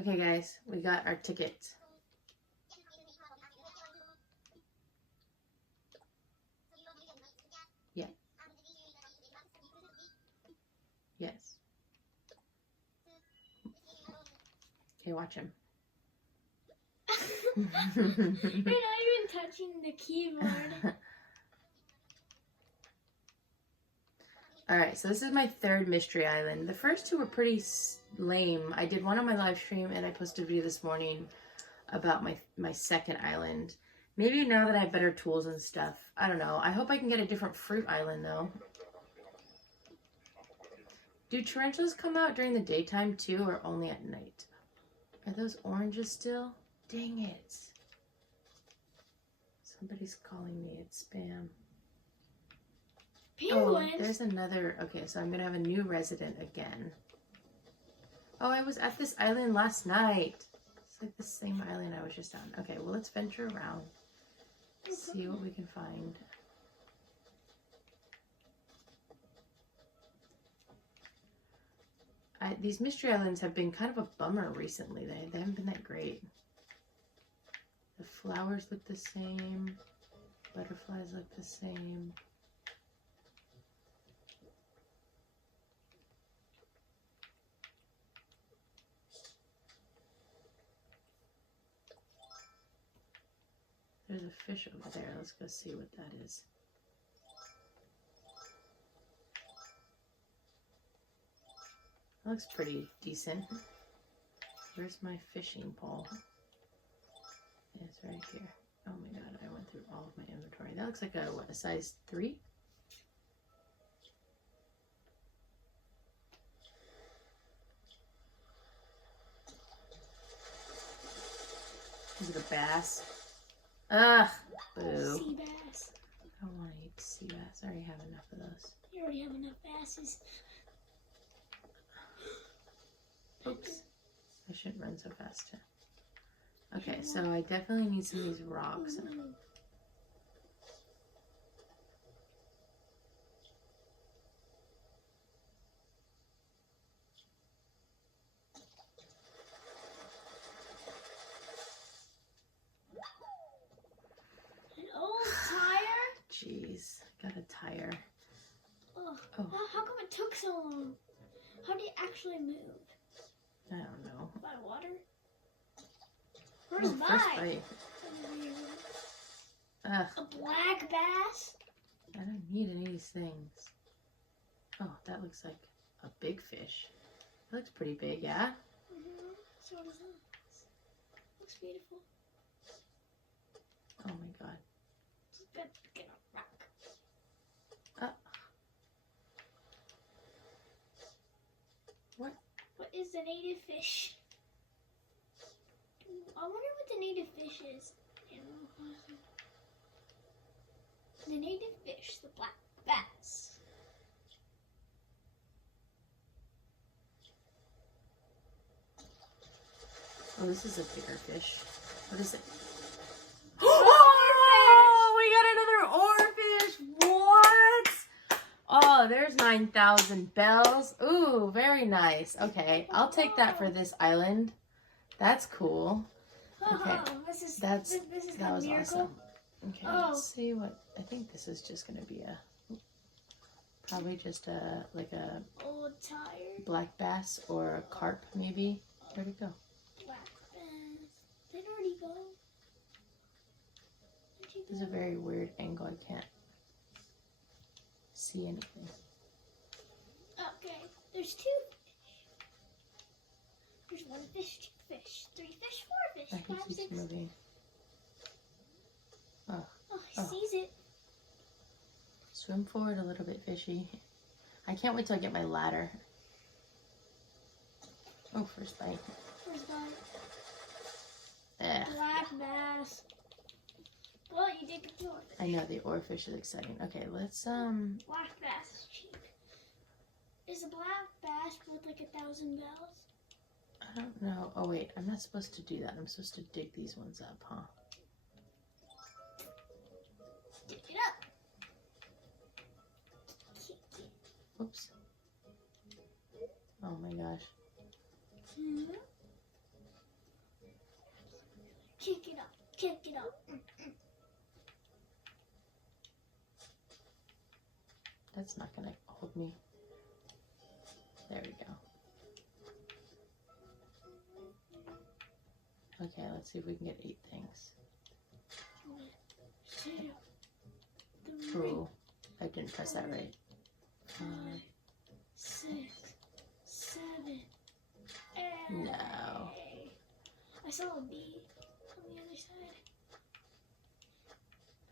Okay, guys, we got our tickets. Yeah. Yes. Okay, watch him. You're not even touching the keyboard. Alright, so this is my third Mystery Island. The first two were pretty lame. I did one on my live stream and I posted a video this morning about my second island. Maybe now that I have better tools and stuff. I don't know. I hope I can get a different fruit island though. Do tarantulas come out during the daytime too or only at night? Are those oranges still? Dang it. Somebody's calling me. It's spam. Penguins? Oh, there's another. Okay, so I'm going to have a new resident again. Oh, I was at this island last night. It's like the same island I was just on. Okay, well, let's venture around. See what we can find. These mystery islands have been kind of a bummer recently. They haven't been that great. The flowers look the same. Butterflies look the same. There's a fish over there. Let's go see what that is. That looks pretty decent. Where's my fishing pole? It's right here. Oh my god, I went through all of my inventory. That looks like a, what, a size 3? Is it a bass? Ugh, boo. Sea bass. I don't want to eat sea bass. I already have enough of those. You already have enough basses. Oops. I shouldn't run so fast. Okay, so I definitely need some of these rocks. An old tire? Jeez, got a tire. Oh. Oh. How come it took so long? How do you actually move? I don't know. By water? Where's Oh, mine? first bite. Ugh, A black bass? I don't need any of these things. Oh, that looks like a big fish. That looks pretty big, yeah? Mm-hmm. So does that. Looks beautiful. Oh my god. Just bet get a rock. What? What is the native fish? I wonder what the native fish is. The native fish, the black bass. Oh, this is a bigger fish. What is it? Oarfish! We got another oarfish! What? Oh, there's 9,000 bells. Ooh, very nice. Okay, I'll take that for this island. That's cool. Okay, this is that the was miracle. awesome. Okay, Oh. let's see what, I think this is just gonna be probably just like a Old tire. black bass or a carp maybe. Where'd it go? Black bass. Did it already go? Did you This is a very weird angle. I can't see anything. Okay, there's 2 fish. There's 1 fish, 2 fish, 3 fish, 4 I fish, can 5, keep 6. moving. Oh, he Oh. sees it. Swim forward a little bit, fishy. I can't wait till I get my ladder. Oh, first bite. Where's that? Eh. Black bass. Well, you did get the oarfish. I know the oarfish is exciting. Okay, let's Black bass is cheap. Is a black bass worth like 1,000 bells? I don't know. Oh wait, I'm not supposed to do that. I'm supposed to dig these ones up, huh? Dig it up. Oops. Oh my gosh. Hmm. Get up. That's not gonna hold me. There we go. Okay, let's see if we can get 8 things. 1, 2, 3, Ooh, I didn't press that right. 5, 6, 7, 8. No. I saw a bee on the other side.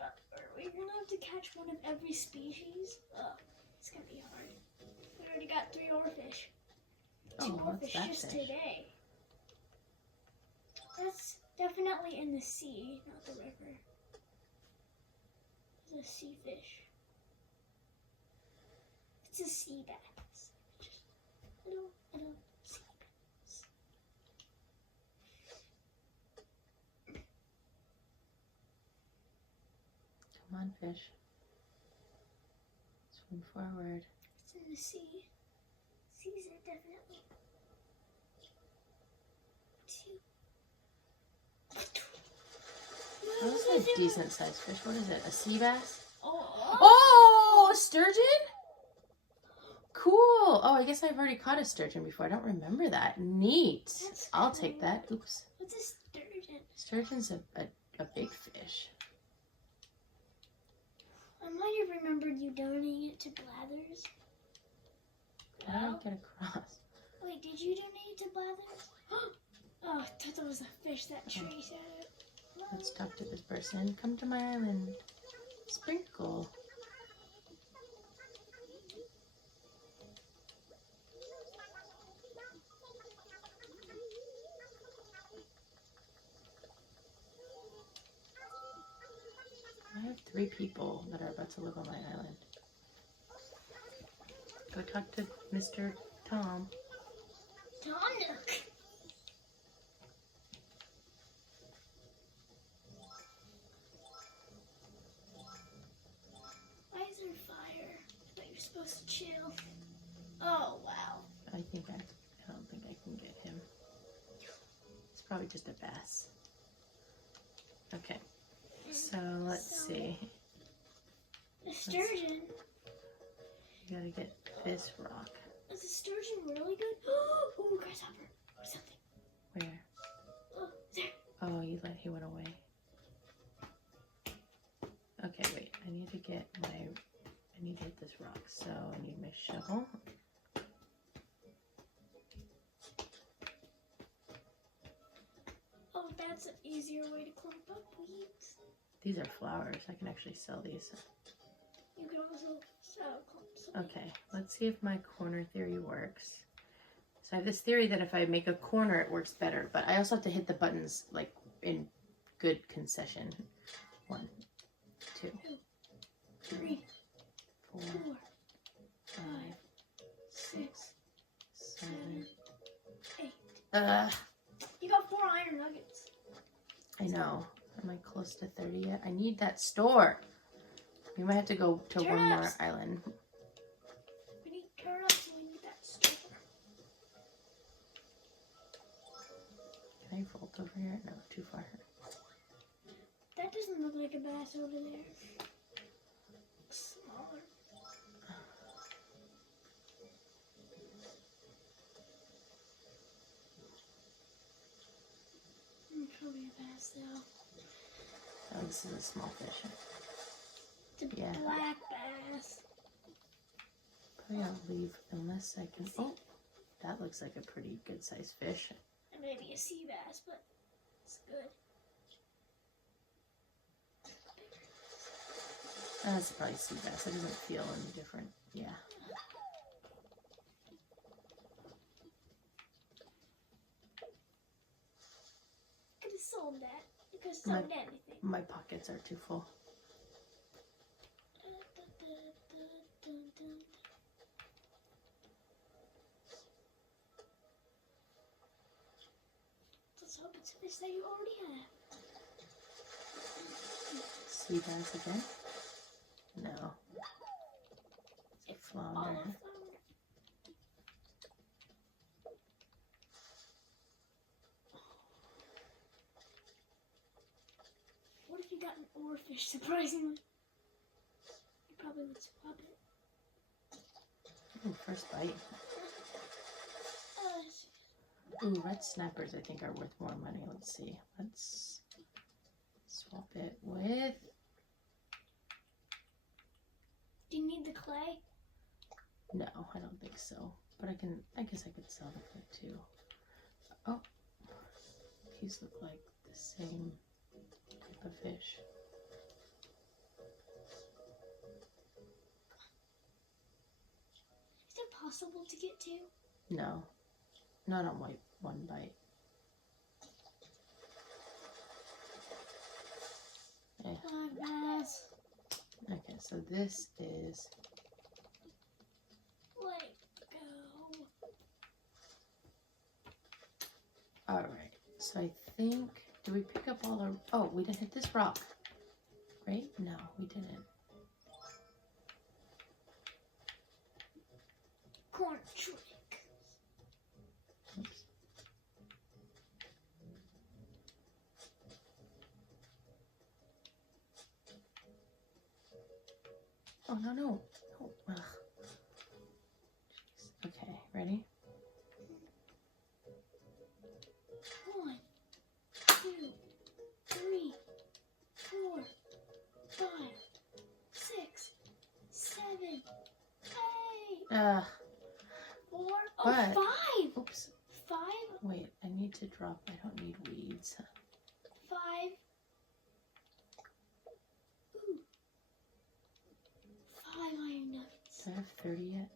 Are we gonna have to catch one of every species? It's gonna be hard. We already got 3 oarfish. 2 Oh, what's oarfish that just fish? today. That's definitely in the sea, not the river. It's a sea fish. It's a sea bass. Just little sea bass. Come on, fish. Swim forward. It's in the sea. Seas are definitely. 2. That was a decent sized fish. What is it? A sea bass? Oh, Oh, sturgeon? Cool. Oh, I guess I've already caught a sturgeon before. I don't remember that. Neat. That's I'll take that. Oops. what's a sturgeon? Sturgeon's a big fish. I might have remembered you donating it to Blathers. How No? do I get across? Wait, did you donate it to Blathers? Oh, I thought that was a fish that Trace had. Let's talk to this person. Come to my island. Sprinkle. I have 3 people that are about to live on my island. Go talk to Mr. Tom. Tom Nook. Why is there fire? I thought you were supposed to chill. Oh, wow. I don't think I can get him. It's probably just a bass. Okay. So let's see. A sturgeon. You gotta get this rock. Is the sturgeon really good? Oh, grasshopper. Or something. Where? Oh, there. Oh, he went away. Okay, wait. I need to get this rock. So I need my shovel. Oh, that's an easier way to clump up weeds. These are flowers. I can actually sell these. You can also sell clumps. Okay, let's see if my corner theory works. So I have this theory that if I make a corner, it works better. But I also have to hit the buttons like in good concession. 1, 2, 3, 4, 4, 5, 6, 7. 8. You got 4 iron nuggets. I know. Am I close to 30 yet? I need that store. We might have to go to one more Turnips. island. We need turnips and we need that store. Can I vault over here? No, too far. That doesn't look like a bass over there. Smaller. Probably a bass though. Oh, this is a small fish. It's a Yeah. black bass. Probably I'll leave unless I can. Oh, that looks like a pretty good sized fish. It may be a sea bass, but it's good. That's probably sea bass. It doesn't feel any different. Yeah. Could have sold that. You could have sold anything. My pockets are too full. Let's hope it's a fish that you already have. Sea bass again? No. It's a flounder. Olive flounder. I got an oarfish, surprisingly. You probably would swap it. Ooh, first bite. Let's see. Ooh, red snappers I think are worth more money. Let's see. Let's swap it with... Do you need the clay? No, I don't think so. But I guess I could sell the clay too. Oh, these look like the same type of fish. Is it possible to get to? No, not on one bite. Eh. 5 bass. Okay, so this is... Let go. Alright, so I think... Did we pick up all the... Oh, we didn't hit this rock. Right? No, we didn't. Corn trick. Oops. Oh, no, no. No. Ugh. Jeez. Okay, ready? 1, 2, 3, 4, 5, 6, 7, 8, 4. Oh, But- 5. Oops. 5. Wait, I need to drop... I don't need weeds. 5. Ooh. 5 iron nuggets. Do I have 30 yet?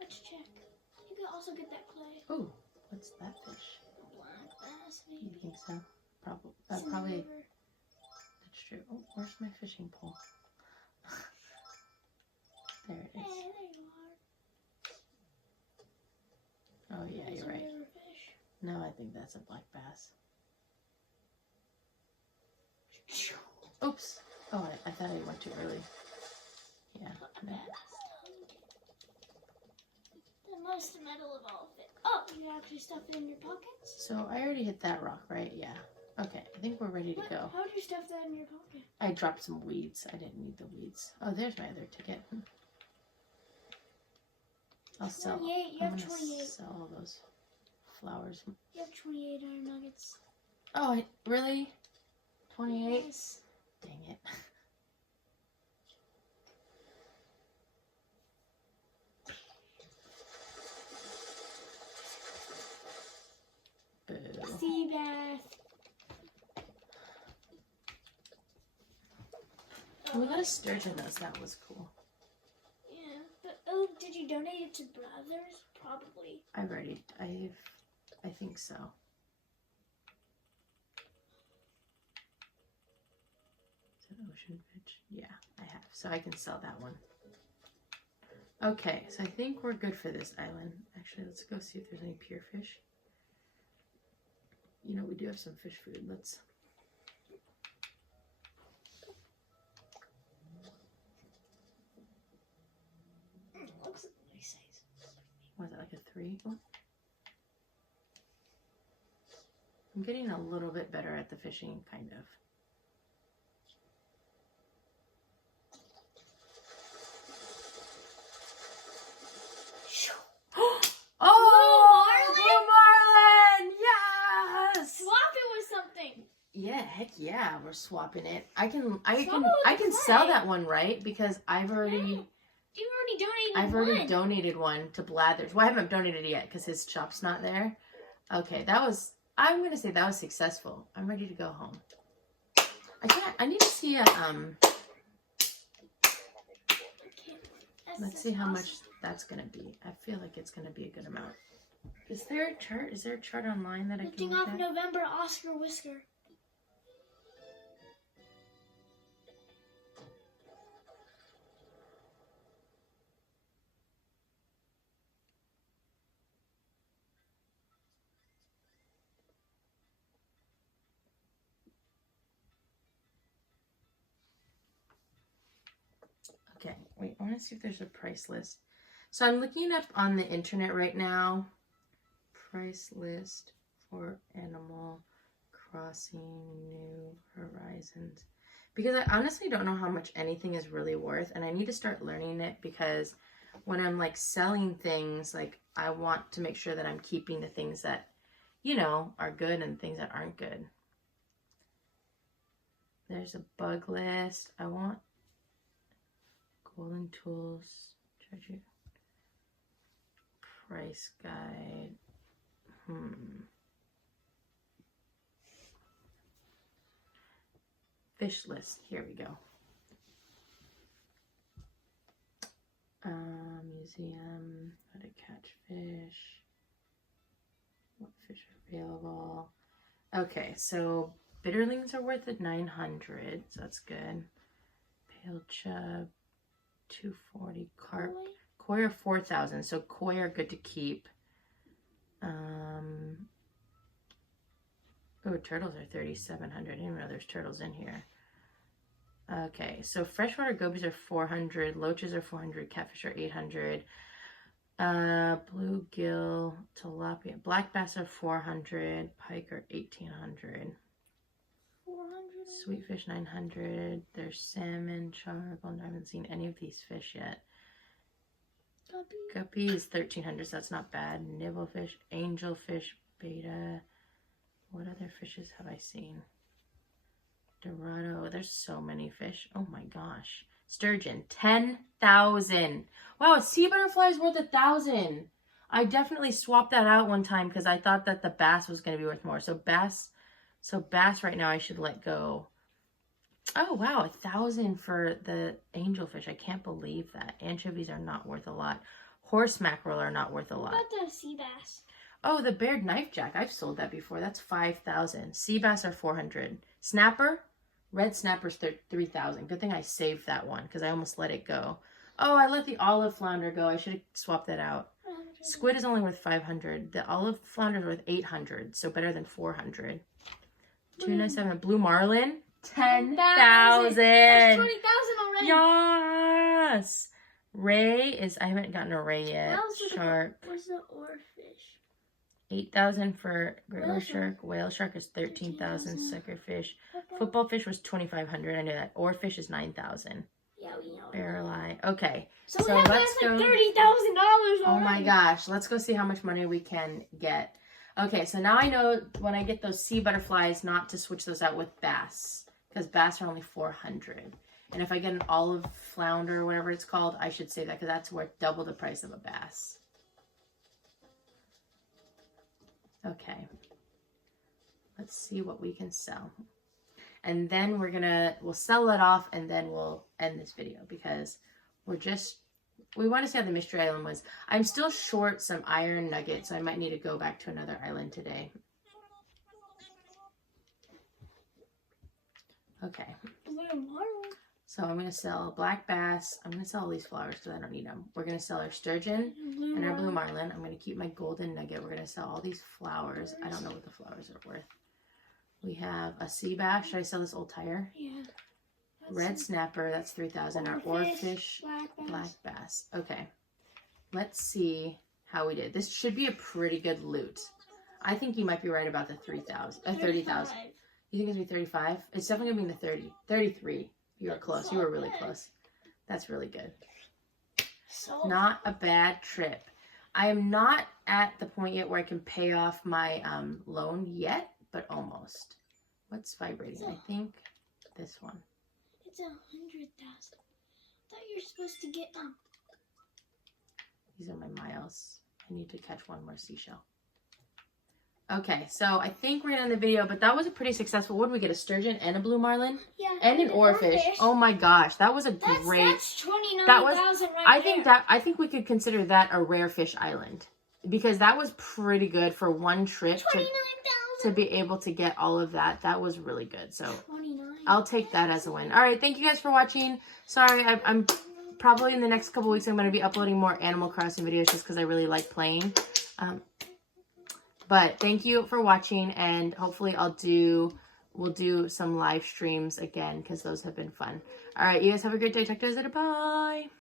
Let's check. You can also get that clay. Ooh, what's that fish? Black bass, You maybe. think so? Probably. It's in the Probably. river. That's true. Oh, where's my fishing pole? There it Hey, is. there you are. Oh yeah, There's you're a right. river fish. No, I think that's a black bass. Oops. Oh, I thought I went too early. Yeah. A No. bass tongue. The most metal of all of it. Oh, you can actually stuff it in your pockets? So I already hit that rock, right? Yeah. Okay, I think we're ready to What? go. How would you stuff that in your pocket? I dropped some weeds. I didn't need the weeds. Oh, there's my other ticket. I'll sell. 28. You I'm have gonna 28. sell all those flowers. You have 28 iron nuggets. Oh, really? 28? Yes. Dang it. Boo. Sea bass. Oh, we got a sturgeon though, so that was cool. Yeah, but oh, did you donate it to Brothers? Probably. I think so. Is it ocean fish? Yeah, I have. So I can sell that one. Okay, so I think we're good for this island. Actually, let's go see if there's any pure fish. You know, we do have some fish food. Let's... Looks like a nice size. Was it like a 3? Oh. I'm getting a little bit better at the fishing, kind of. Oh, blue marlin! Yes! Swap it with something. Yeah, heck yeah, we're swapping it. I can Swap it with the sell clay. that one, right? Because I've already You've already donated one. donated one to Blathers. Well, I haven't donated it yet because his shop's not there. Okay, I'm gonna say that was successful. I'm ready to go home. I need to see a let's see how much that's gonna be. I feel like it's gonna be a good amount. Is there a chart? Is there a chart online that I can Lifting look off at? November Oscar Whisker. Okay, wait, I want to see if there's a price list. So I'm looking up on the internet right now. Price list for animal Crossing new horizons. Because I honestly don't know how much anything is really worth, and I need to start learning it because when I'm like selling things, like I want to make sure that I'm keeping the things that, you know, are good and things that aren't good. There's a bug list. I want golden tools, treasure, price guide. Fish list. Here we go. Museum. How to catch fish. What fish are available? Okay, so bitterlings are worth at 900, so that's good. Pale chub, 240. Carp. Koi are 4,000, so koi are good to keep. Oh, turtles are 3,700. I didn't even know there's turtles in here. Okay, so freshwater gobies are 400, loaches are 400, catfish are 800. Bluegill, tilapia, black bass are 400, pike are 1,800. 400. Sweetfish 900. There's salmon, charbon. I haven't seen any of these fish yet. Guppy is 1,300, so that's not bad. Nibblefish, angelfish, beta. What other fishes have I seen? Dorado. There's so many fish. Oh my gosh. Sturgeon, 10,000. Wow, a sea butterfly is worth 1,000. I definitely swapped that out one time because I thought that the bass was going to be worth more. So bass right now I should let go. Oh wow, 1,000 for the angelfish. I can't believe that. Anchovies are not worth a lot. Horse mackerel are not worth a lot. What about the sea bass? Oh, the bared knife jack. I've sold that before. That's 5,000. Sea bass are 400. Snapper, red snapper's 3,000. Good thing I saved that one because I almost let it go. Oh, I let the olive flounder go. I should have swapped that out. Squid is only worth 500. The olive flounder is worth 800, so better than 400. 297. Blue marlin, 10,000. That's 20,000 already. Yes. Ray is, I haven't gotten a ray yet. Shark. What's the oarfish? 8,000 for great shark. Whale shark is 13,000. Suckerfish. Football fish was 2,500. I know that. Oarfish is 9,000. Yeah, we know. Barrel eye. Okay. So let's go. Like $30,000. Oh my gosh. Let's go see how much money we can get. Okay, so now I know when I get those sea butterflies not to switch those out with bass. Because bass are only 400. And if I get an olive flounder or whatever it's called, I should save that because that's worth double the price of a bass. Okay. Let's see what we can sell. And then we'll sell it off and then we'll end this video because we want to see how the Mystery Island was. I'm still short some iron nuggets, so I might need to go back to another island today. Okay. So I'm going to sell black bass. I'm going to sell all these flowers because I don't need them. We're going to sell our sturgeon and our blue marlin. I'm going to keep my golden nugget. We're going to sell all these flowers. I don't know what the flowers are worth. We have a sea bass. Should I sell this old tire? Yeah. Red snapper. That's 3,000. Our oarfish. Black bass. Okay. Let's see how we did. This should be a pretty good loot. I think you might be right about the 30,000. You think it's going to be 35? It's definitely going to be in the 30. 33. You were close. You were really close. That's really good. Not a bad trip. I am not at the point yet where I can pay off my loan yet, but almost. What's vibrating? I think this one. It's 100,000. I thought you were supposed to get These are my miles. I need to catch one more seashell. Okay, so I think we're gonna end the video, but that was a pretty successful. What did we get? A sturgeon and a blue marlin? Yeah. And an oarfish. Oh my gosh, that was a great. That's 29,000 right I think we could consider that a rare fish island because that was pretty good for one trip to be able to get all of that. That was really good. So 29. I'll take that as a win. All right, thank you guys for watching. Sorry, I'm probably in the next couple weeks I'm going to be uploading more Animal Crossing videos just because I really like playing. But thank you for watching, and hopefully we'll do some live streams again because those have been fun. All right, you guys have a great day. Talk to you later. Bye.